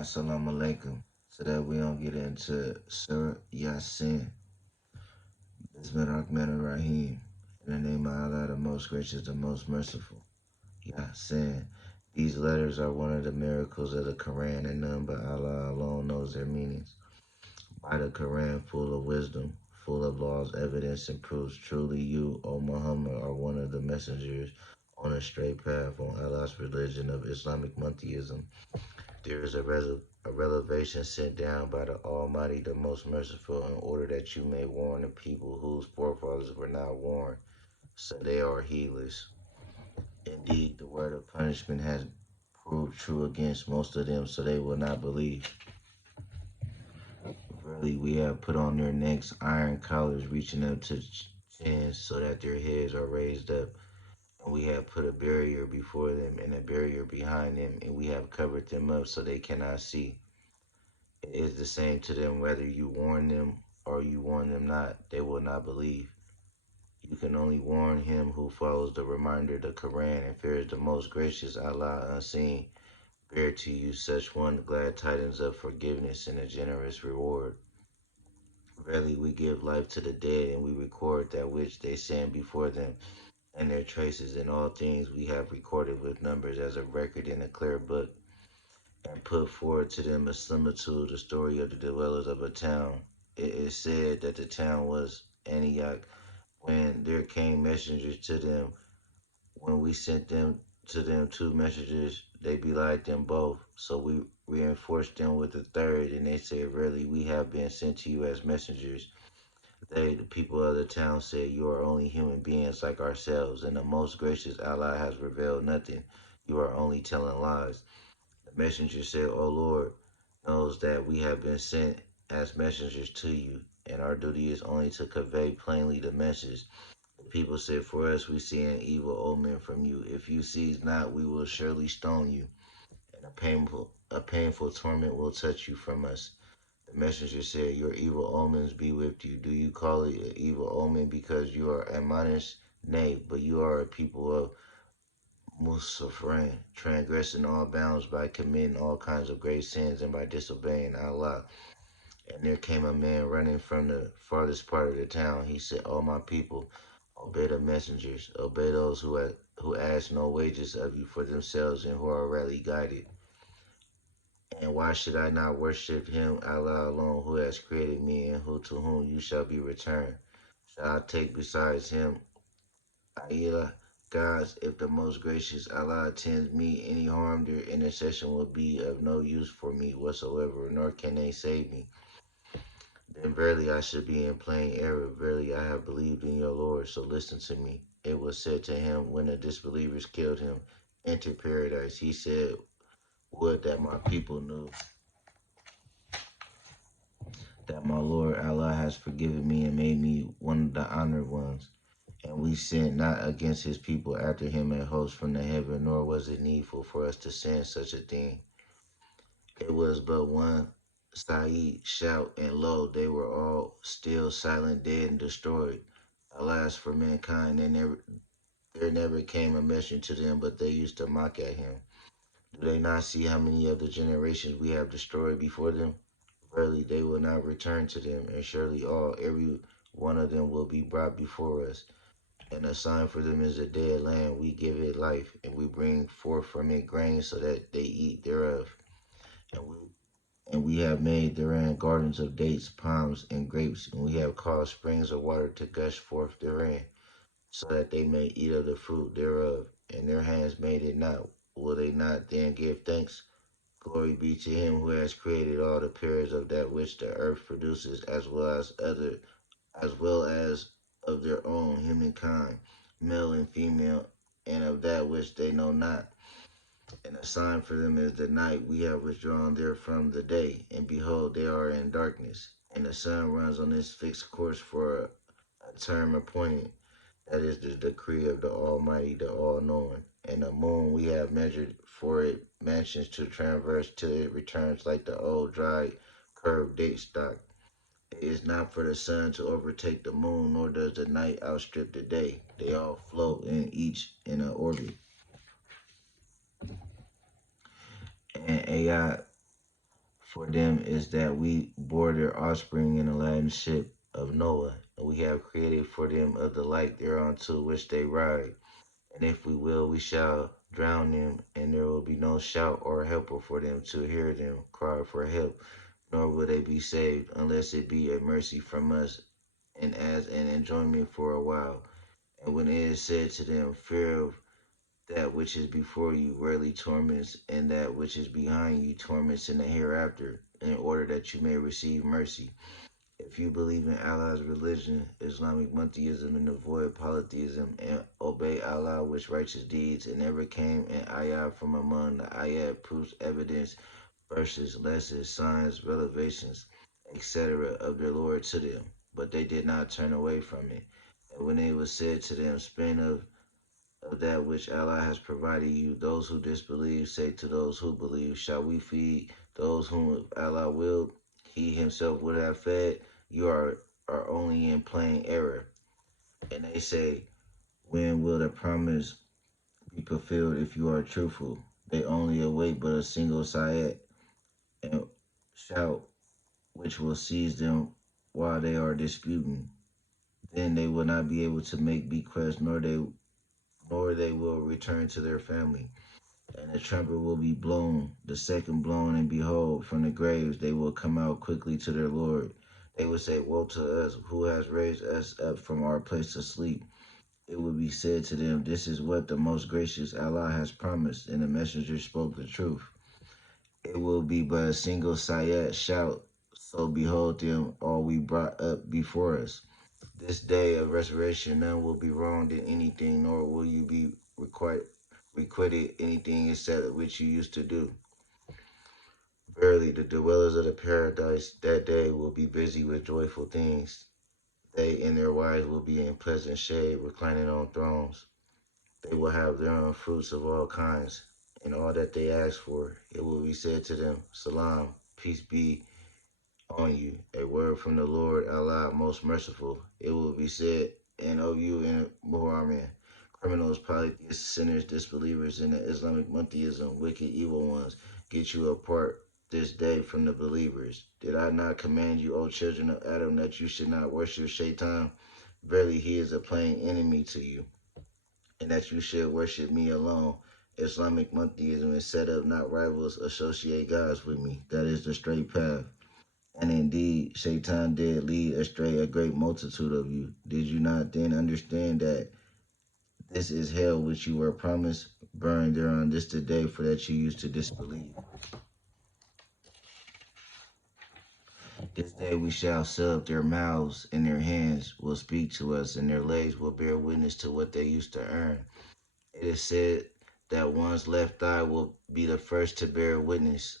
Assalamu alaikum. So that we don't get into Surat Yasin, Bismillahirrahmanirrahim. In the name of Allah, the most gracious, the most merciful. Yasin. These letters are one of the miracles of the Quran, and none but Allah alone knows their meanings. By the Quran, full of wisdom, full of laws, evidence, and proofs, truly you, O Muhammad, are one of the messengers on a straight path on Allah's religion of Islamic monotheism. There is a revelation sent down by the Almighty, the most merciful, in order that you may warn the people whose forefathers were not warned, so they are heedless. Indeed, the word of punishment has proved true against most of them, so they will not believe. Verily, we have put on their necks iron collars reaching up to chins, so that their heads are raised up. And we have put a barrier before them and a barrier behind them, and we have covered them up so they cannot see. It is the same to them whether you warn them or you warn them not, they will not believe. You can only warn him who follows the reminder of the Quran and fears the most gracious Allah unseen. Bear to you such one glad tidings of forgiveness and a generous reward. Verily we give life to the dead and we record that which they send before them and their traces in all things we have recorded with numbers as a record in a clear book. And put forward to them a similitude, the story of the dwellers of a town. It is said that the town was Antioch when there came messengers to them. When we sent them to them two messengers, they belied them both. So we reinforced them with a third, and they said, "Really, we have been sent to you as messengers." They, the people of the town, said, "You are only human beings like ourselves, and the most gracious Allah has revealed nothing. You are only telling lies." The messenger said, "O Lord knows that we have been sent as messengers to you, and our duty is only to convey plainly the message." The people said, "For us, we see an evil omen from you. If you cease not, we will surely stone you, and a painful torment will touch you from us." The messenger said, "Your evil omens be with you. Do you call it an evil omen because you are admonished? Nay, but you are a people of Musafran, transgressing all bounds by committing all kinds of great sins and by disobeying Allah." And there came a man running from the farthest part of the town. He said, "O my people, obey the messengers, obey those who ask no wages of you for themselves and who are rightly guided. And why should I not worship him, Allah alone, who has created me and who to whom you shall be returned? Shall I take besides him Ayla gods? If the most gracious Allah attends me any harm, their intercession will be of no use for me whatsoever, nor can they save me. Then verily I should be in plain error. Verily I have believed in your Lord, so listen to me." It was said to him when the disbelievers killed him, "Enter paradise." He said, "Would that my people knew that my Lord Allah has forgiven me and made me one of the honored ones." And we sent not against his people after him a host from the heaven, nor was it needful for us to send such a thing. It was but one Sa'id shout, and lo, they were all still silent, dead, and destroyed. Alas for mankind, there never came a messenger to them, but they used to mock at him. Do they not see how many of the generations we have destroyed before them? Verily, they will not return to them, and surely every one of them will be brought before us. And a sign for them is a dead land. We give it life, and we bring forth from it grain so that they eat thereof. And we and we have made therein gardens of dates, palms, and grapes, and we have caused springs of water to gush forth therein, so that they may eat of the fruit thereof. And their hands made it not. Will they not then give thanks? Glory be to him who has created all the pairs of that which the earth produces, as well as of their own humankind, male and female, and of that which they know not. And a sign for them is the night. We have withdrawn therefrom the day, and behold, they are in darkness. And the sun runs on its fixed course for a term appointed. That is the decree of the Almighty, the All-Knowing. And the moon we have measured for it mansions to traverse till it returns like the old dry curved date stock. It is not for the sun to overtake the moon, nor does the night outstrip the day. They all float in each in an orbit. And AI for them is that we bore their offspring in the Latin ship of Noah, and we have created for them of the light thereunto which they ride. And if we will, we shall drown them, and there will be no shout or helper for them to hear them cry for help, nor will they be saved, unless it be a mercy from us, and as an enjoyment for a while. And when it is said to them, fear of that which is before you rarely torments, and that which is behind you torments in the hereafter, in order that you may receive mercy. If you believe in Allah's religion, Islamic monotheism, and avoid polytheism, and obey Allah with righteous deeds, and never came an ayah from among the ayat, proofs, evidence, verses, lessons, signs, revelations, etc., of their Lord to them, but they did not turn away from it. And when it was said to them, spend of that which Allah has provided you. Those who disbelieve say to those who believe, shall we feed those whom Allah willed? He himself would have fed. You are only in plain error. And they say, when will the promise be fulfilled if you are truthful? They only await but a single sayat and shout, which will seize them while they are disputing. Then they will not be able to make bequests, nor they will return to their family. And the trumpet will be blown, the second blown, and behold, from the graves they will come out quickly to their Lord. They will say, woe to us, who has raised us up from our place of sleep? It will be said to them, this is what the most gracious Allah has promised, and the messenger spoke the truth. It will be but a single sayat shout, so behold them all we brought up before us. This day of resurrection, none will be wronged in anything, nor will you be requited anything except which you used to do. Verily, the dwellers of the paradise that day will be busy with joyful things. They and their wives will be in pleasant shade, reclining on thrones. They will have their own fruits of all kinds, and all that they ask for. It will be said to them, Salam, peace be on you, a word from the Lord Allah most merciful. It will be said, and of you in Muhammad, criminals, polytheists, sinners, disbelievers in the Islamic monotheism, wicked evil ones, get you apart this day from the believers. Did I not command you, O children of Adam, that you should not worship Shaitan? Verily he is a plain enemy to you, and that you should worship me alone. Islamic monotheism is set up, not rivals associate gods with me. That is the straight path. And indeed, Shaitan did lead astray a great multitude of you. Did you not then understand that this is hell which you were promised? Burn thereon this today, for that you used to disbelieve. This day we shall seal up their mouths, and their hands will speak to us, and their legs will bear witness to what they used to earn. It is said that one's left thigh will be the first to bear witness.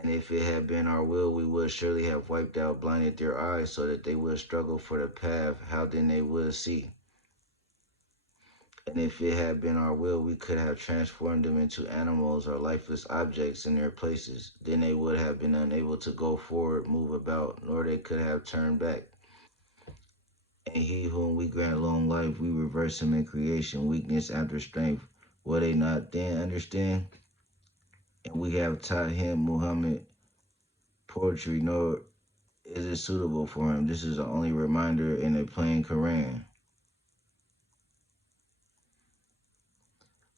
And if it had been our will, we would surely have wiped out, blinded their eyes, so that they would struggle for the path. How then they would see? And if it had been our will, we could have transformed them into animals or lifeless objects in their places. Then they would have been unable to go forward, move about, nor they could have turned back. And he whom we grant long life, we reverse him in creation, weakness after strength. Will they not then understand? And we have taught him, Muhammad, poetry, nor is it suitable for him. This is the only reminder in a plain Quran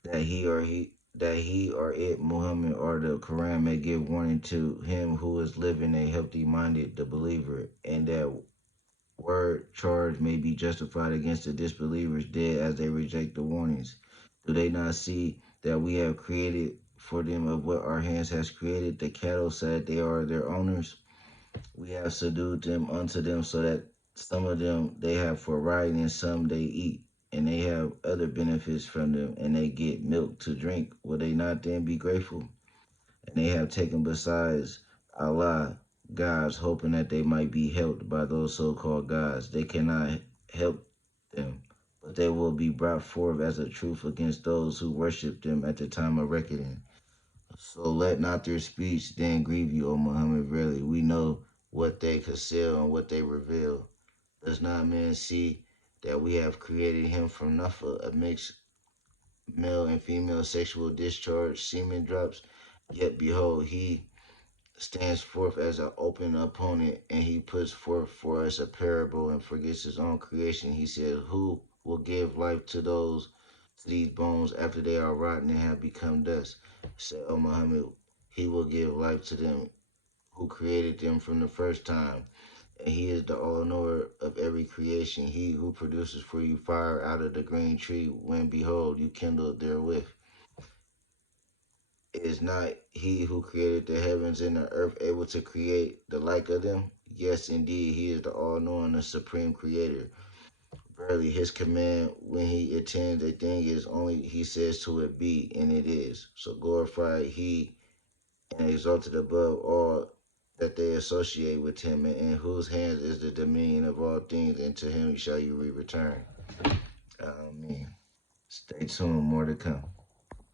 that he or it, Muhammad or the Quran may give warning to him who is living a healthy minded, the believer, and that word charge may be justified against the disbelievers dead as they reject the warnings. Do they not see that we have created for them of what our hands has created, the cattle so that they are their owners? We have subdued them unto them so that some of them they have for riding and some they eat, and they have other benefits from them, and they get milk to drink. Will they not then be grateful? And they have taken besides Allah gods, hoping that they might be helped by those so-called gods. They cannot help them, but they will be brought forth as a truth against those who worship them at the time of reckoning. So let not their speech then grieve you, O Muhammad. Verily, we know what they conceal and what they reveal. Does not man see that we have created him from nothing, a mixed male and female sexual discharge, semen drops? Yet behold, he stands forth as an open opponent, and he puts forth for us a parable and forgets his own creation. He said, "Who will give life to these bones after they are rotten and have become dust?" Said, "O Muhammad, he will give life to them who created them from the first time. And he is the all-knower of every creation, he who produces for you fire out of the green tree when, behold, you kindle therewith. Is not he who created the heavens and the earth able to create the like of them? Yes, indeed, he is the all-knowing and supreme creator. Verily, his command when he intends a thing is only he says to it be, and it is. So glorified he and exalted above all that they associate with him, and in whose hands is the dominion of all things, and to him shall you return." Amen. Stay tuned, more to come.